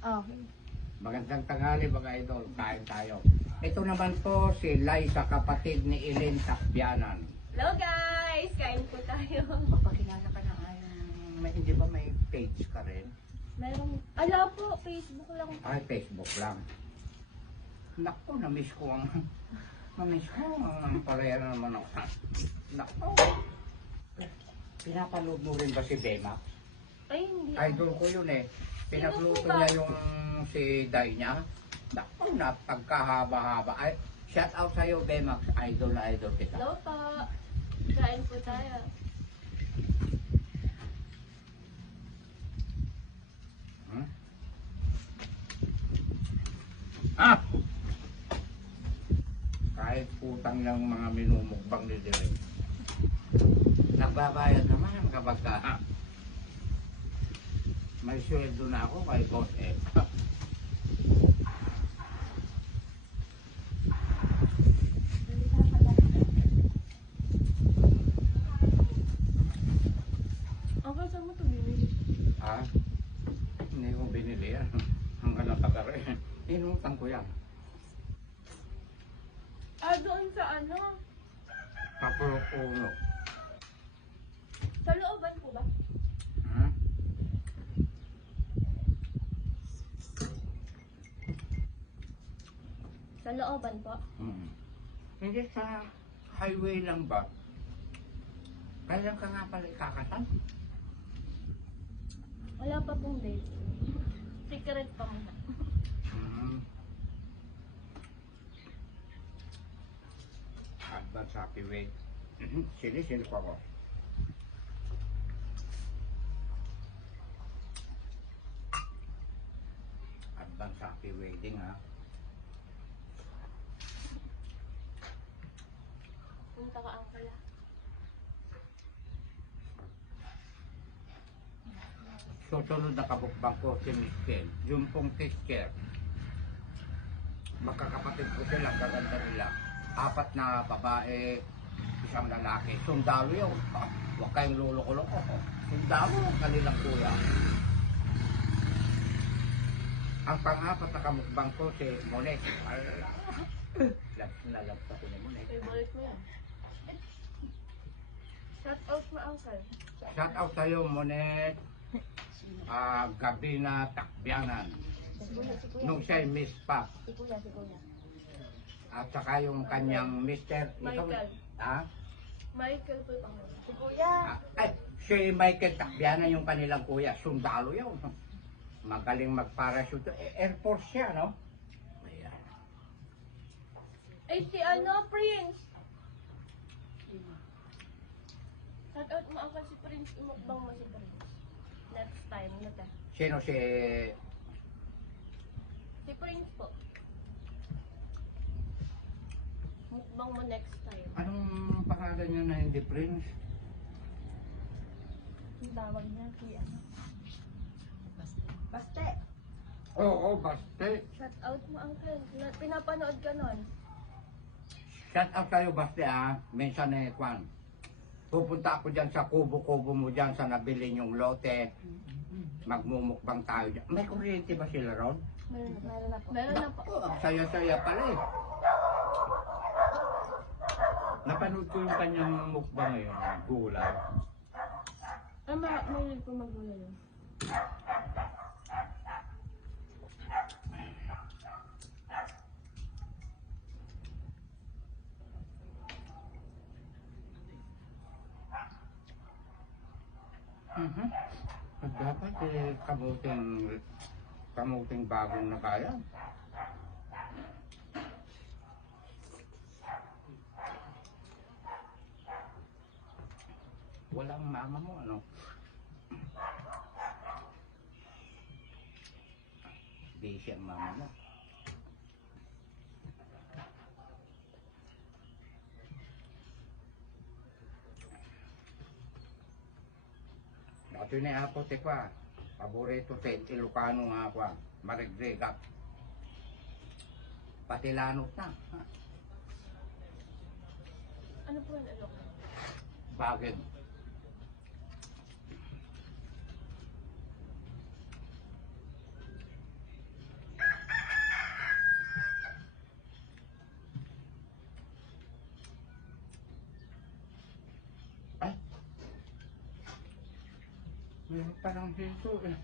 Okay. Magandang tanghali mga idol, kain tayo. Ito naman po si Liza, kapatid ni Elaine Takbianan. Hello guys! Kain po tayo. Papakilala ka na hindi ba may page ka rin? Meron, ala po, Facebook lang. Ay, Facebook lang. Naku, na-miss ko ang palaya na naman ako. Naku. Pinapanood mo rin ba si Bema? Ay, hindi. Idol ko yun eh. Pinagluto Sino po ba? niya yung si Day niya. Naku, napagkahaba-haba. Ay, shout out sa'yo, Bemax. Idol na idol kita. Hello po. Kain po tayo. Hmm? Ah! Kahit putang ng mga minumukbang ni Direk. Nagbabayad naman kapag may sweldo na ako kay Boss F. Ako, saan mo ito binili? Ha? Hindi ko binili yan. Hanggang natagari. Inutang ko yan. Ah, doon sa ano? Kapulok uno. Sa looban po ba? Hmm? Sa looban po. Hmm. Hindi sa highway lang ba? Kailan ka nga pala ikakasal? Wala pa pong date. Secret pa muna. Hmm. Advance happy wait. Sili ko ako. Advance happy wedding ha. Punta ka ang pala. Susunod na kabukbang ko si Miss Ken. Yung pong teacher. Magkakapatid ko sila, gaganda nila. 4 na babae, 1 lalaki. Sundalo yun. Huwag kayong luloko-loko. Sundalo ang kanilang kuya. Ang pang-4 na kamukbang ko si Monet. Nalagpa ko ni Monet. Favorite mo yan. Shout out mo, Uncle. Shout out sa'yo, Monet. Gabi na Takbianan. Si Kuya. Nung siya'y Miss pa. Si Kuya. At saka yung kanyang Mr. Michael. Ha? Michael po yung pangalan. Si Ay, si Michael Takbianan yung kanilang kuya. Sundalo yun. Magaling mag-parachute. Air Force siya, no? Ayan. Ay, si ano, Prince. Shout out mo, Uncle, si Prince. Imukbang mo si Prince. Next time, ano ka? Sino si... Si Prince po. Mukbang mo next time. Anong pangalan niya na hindi Prince? Ang tawag niya, si ano? Baste. Oo, Baste. Shout out mo, Uncle. Pinapanood ka nun. Shout out tayo, Baste, ha? Minsan eh, Kwan. Pupunta ako dyan sa kubo-kubo mo dyan sa nabili yung lote. Magmumukbang tayo dyan. May kuryente ba sila ron? Meron na po. Meron na po. Oh, ang saya-saya pala eh. Napanood ko yung kanyang mukbang ngayon, gulay. Ah, may po magulo yun. At dapat eh, kamuting bagong na kaya. Walang mama mo, ano? Di siya ang mama mo. Ito na ako, tekwa. Paborito sa Ilocano nga ako, marigregat. Pati lanot na. Ano po yung alok? Bagid. Meron pa lang dito eh.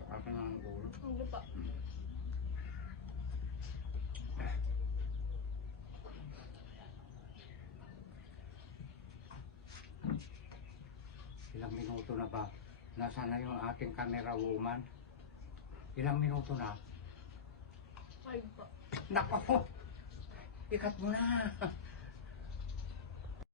Saka ka ng ulo. Hindi pa. Ilang minuto na ba? Nasaan na yung ating camera woman? Ilang minuto na? 5 pa. Nako! Ikat mo na!